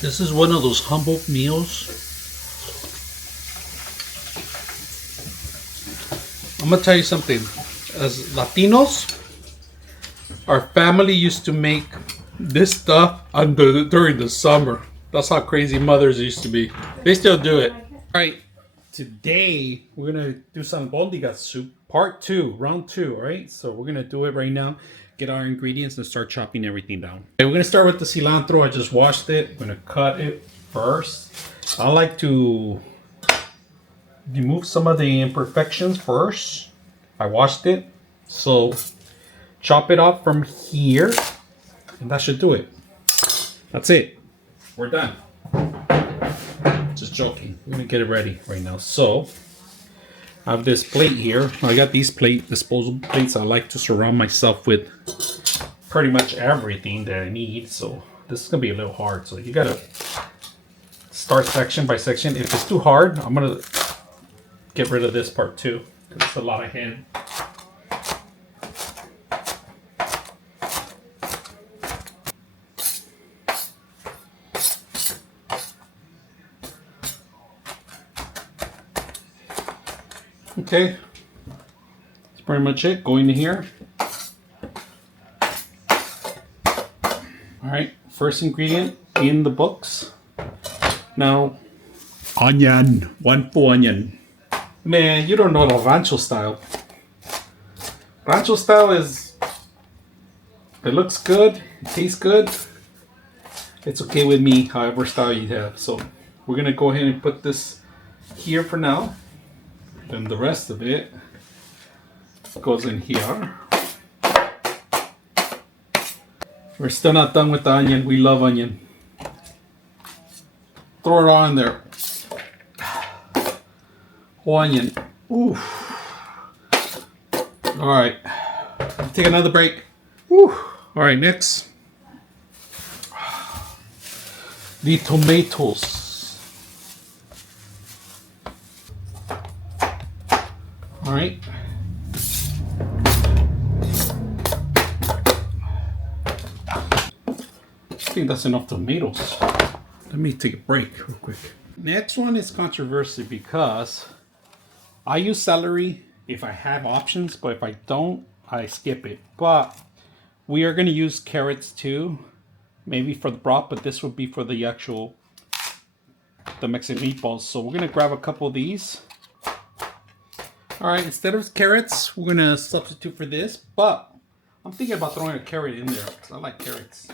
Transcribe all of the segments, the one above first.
This is one of those humble meals. I'm gonna tell you something. As Latinos, our family used to make this stuff during the summer. That's how crazy mothers used to be. They still do it. All right, today we're gonna do some Albondigas soup, part 2, round 2. All right, so we're gonna do it right now. Get our ingredients and start chopping everything down. Okay, we're gonna start with the cilantro. I just washed it. I'm gonna cut it first. I like to remove some of the imperfections first. I washed it, so chop it off from here, and that should do it. That's it. We're done. Just joking. We're gonna get it ready right now. So I have this plate here. I got these disposable plates. I like to surround myself with pretty much everything that I need. So this is gonna be a little hard. So you gotta start section by section. If it's too hard, I'm gonna get rid of this part too, because it's a lot of head. Okay, that's pretty much it. Go into here. All right, first ingredient in the books. Now, onion, 1 full onion. Man, you don't know the rancho style. Rancho style is, it looks good, it tastes good. It's okay with me, however style you have. So we're gonna go ahead and put this here for now. Then the rest of it goes in here. We're still not done with the onion. We love onion. Throw it all in there. Whole onion. Ooh. All right. Take another break. Woo. All right, next. The tomatoes. All right. I think that's enough tomatoes. Let me take a break real quick. Next one is controversial because I use celery if I have options, but if I don't, I skip it. But we are going to use carrots too, maybe for the broth, but this would be for the Mexican meatballs. So we're going to grab a couple of these. All right, instead of carrots, we're gonna substitute for this, but I'm thinking about throwing a carrot in there because I like carrots.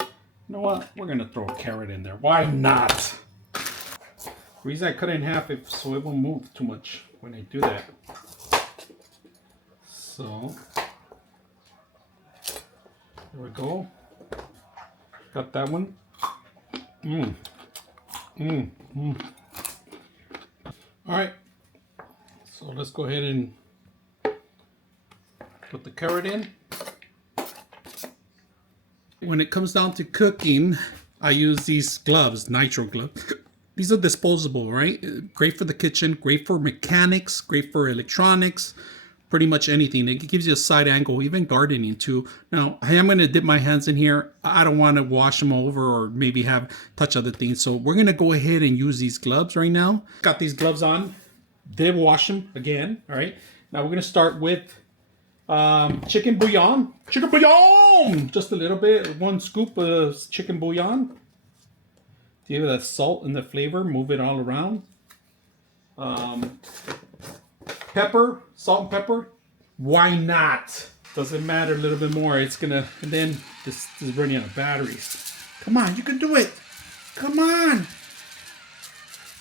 You know what? We're gonna throw a carrot in there. Why not? The reason I cut it in half is so it won't move too much when I do that. So, there we go. Got that one. All right. So let's go ahead and put the carrot in. When it comes down to cooking, I use these gloves, nitro gloves. These are disposable, right? Great for the kitchen, great for mechanics, great for electronics, pretty much anything. It gives you a side angle, even gardening too. Now, I'm going to dip my hands in here. I don't want to wash them over or maybe touch other things. So we're going to go ahead and use these gloves right now. Got these gloves on. Did wash them again. All right. Now we're going to start with chicken bouillon. Chicken bouillon! Just a little bit. 1 scoop of chicken bouillon. Give it that salt and the flavor. Move it all around. Pepper. Salt and pepper. Why not? Doesn't matter, a little bit more. It's going to... And then this is running out of batteries. Come on. You can do it. Come on.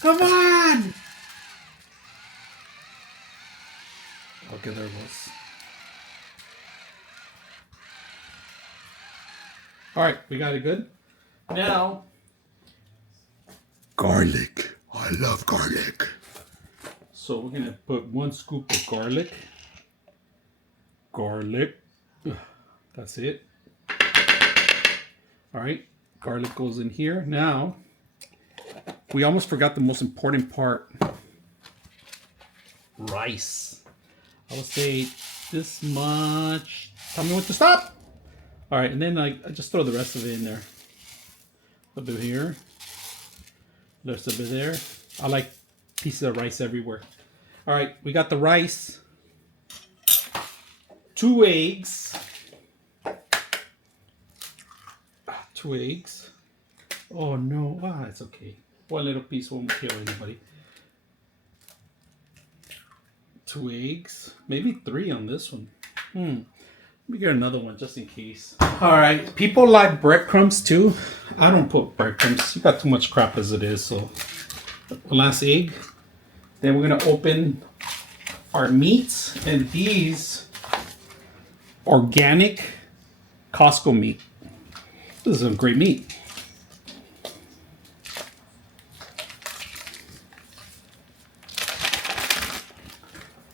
Come on. Okay, there it goes. All right, we got it good. Now, garlic. I love garlic. So we're gonna put 1 scoop of garlic. Garlic. That's it. All right, garlic goes in here. Now, we almost forgot the most important part. Rice. I would say this much. Tell me when to stop. All right, and then I just throw the rest of it in there. A bit here. There's a bit there. I like pieces of rice everywhere. All right, we got the rice. 2 eggs. 2 eggs. Oh no, it's okay. 1 little piece won't kill anybody. 2 eggs. Maybe 3 on this one. Let me get another one just in case. Alright, people like breadcrumbs too. I don't put breadcrumbs. You got too much crap as it is, so. The last egg. Then we're gonna open our meats, and these organic Costco meat. This is a great meat.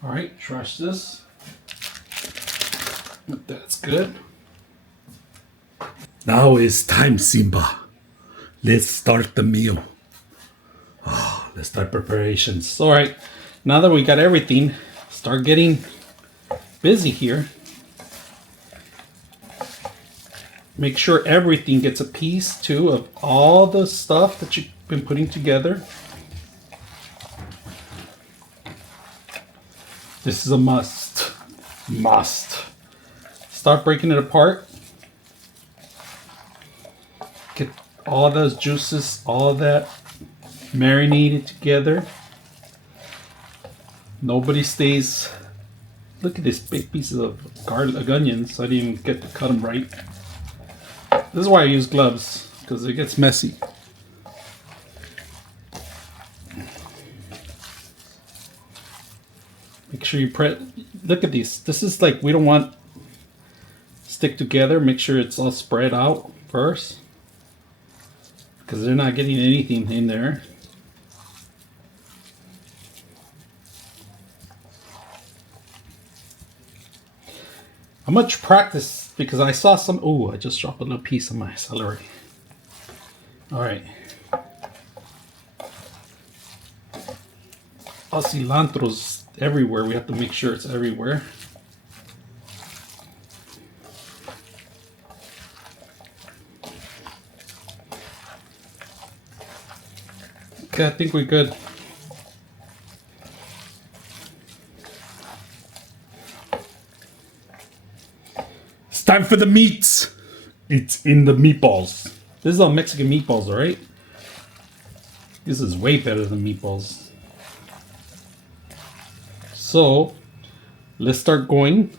All right, trash this. That's good. Now it's time, Simba. Let's start the meal. Let's start preparations. All right, now that we got everything, start getting busy here. Make sure everything gets a piece too of all the stuff that you've been putting together. This is a must. Must. Start breaking it apart. Get all those juices, all that marinated together. Nobody stays. Look at this big pieces of garlic, onions. I didn't even get to cut them right. This is why I use gloves, because it gets messy. Make sure you look at these. This is like, we don't want stick together. Make sure it's all spread out first, because they're not getting anything in there. How much practice, because I saw some. Oh, I just dropped a little piece of my celery. All right. Cilantro's everywhere. We have to make sure it's everywhere. Okay, I think we're good. It's time for the meats. It's in the meatballs. This is all Mexican meatballs, all right? This is way better than meatballs. So, let's start going.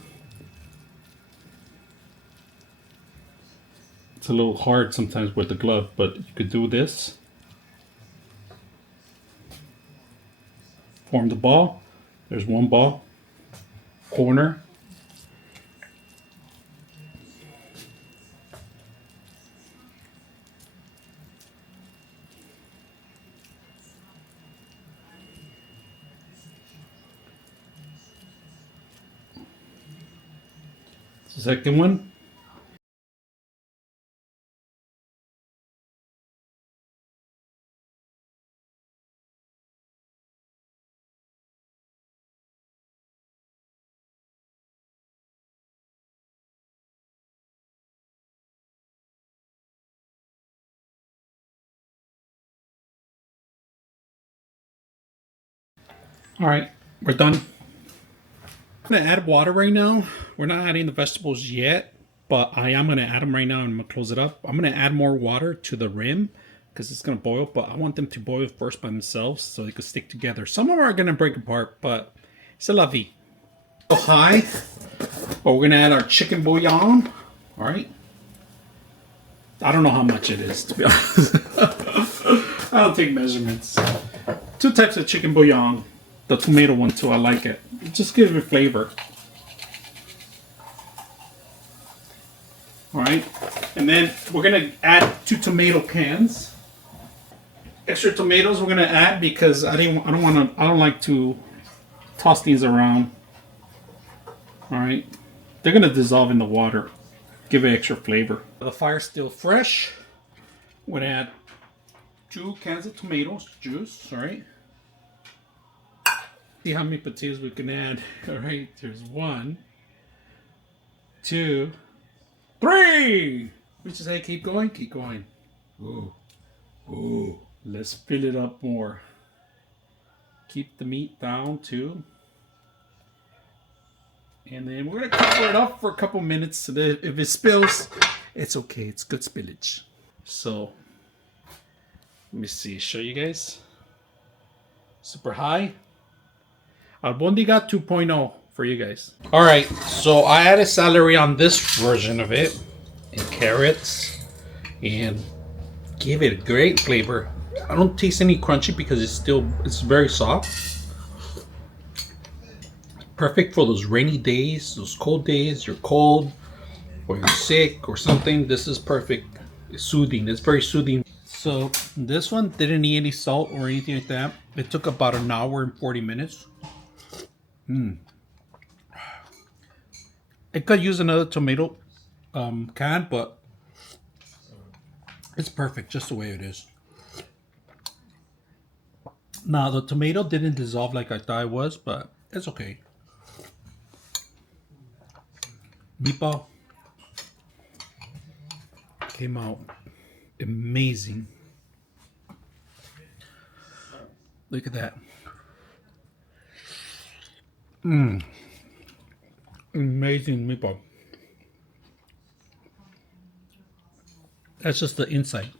It's a little hard sometimes with the glove, but you could do this. Form the ball. There's one ball. Corner. Second one. All right, we're done. I'm gonna add water right now. We're not adding the vegetables yet, but I am gonna add them right now, and I'm gonna close it up. I'm gonna add more water to the rim because it's gonna boil, but I want them to boil first by themselves so they can stick together. Some of them are gonna break apart, but c'est la vie. So high, but we're gonna add our chicken bouillon. All right. I don't know how much it is, to be honest. I don't take measurements. 2 types of chicken bouillon. The tomato one too, I like it. It just gives me flavor. All right, and then we're gonna add 2 tomato cans. Extra tomatoes we're gonna add because I don't like to toss these around. All right, they're gonna dissolve in the water, give it extra flavor. The fire's still fresh. We're gonna add 2 cans of tomatoes juice. All right. See how many potatoes we can add. All right, there's 1, 2, 3. We just say keep going, keep going. Ooh, Let's fill it up more. Keep the meat down too. And then we're gonna cover it up for a couple minutes so that if it spills, it's okay. It's good spillage. So let me see. Show you guys. Super high. Albondiga 2.0 for you guys. All right. So I added celery on this version of it, and carrots, and give it a great flavor. I don't taste any crunchy because it's very soft. Perfect for those rainy days, those cold days. You're cold or you're sick or something. This is perfect. It's soothing. It's very soothing. So this one didn't need any salt or anything like that. It took about an hour and 40 minutes. I could use another tomato can, but it's perfect just the way it is. Now the tomato didn't dissolve like I thought it was, but it's okay. Meatball came out amazing. Look at that. Amazing meatball. That's just the inside.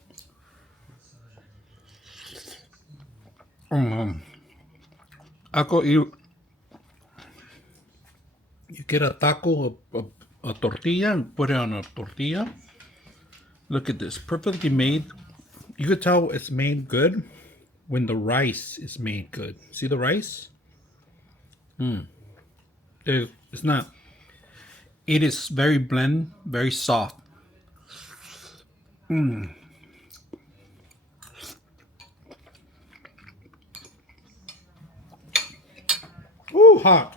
Taco, you get a taco, a tortilla, and put it on a tortilla. Look at this, perfectly made. You could tell it's made good when the rice is made good. See the rice? It's not. It is very blend, very soft. Ooh, hot.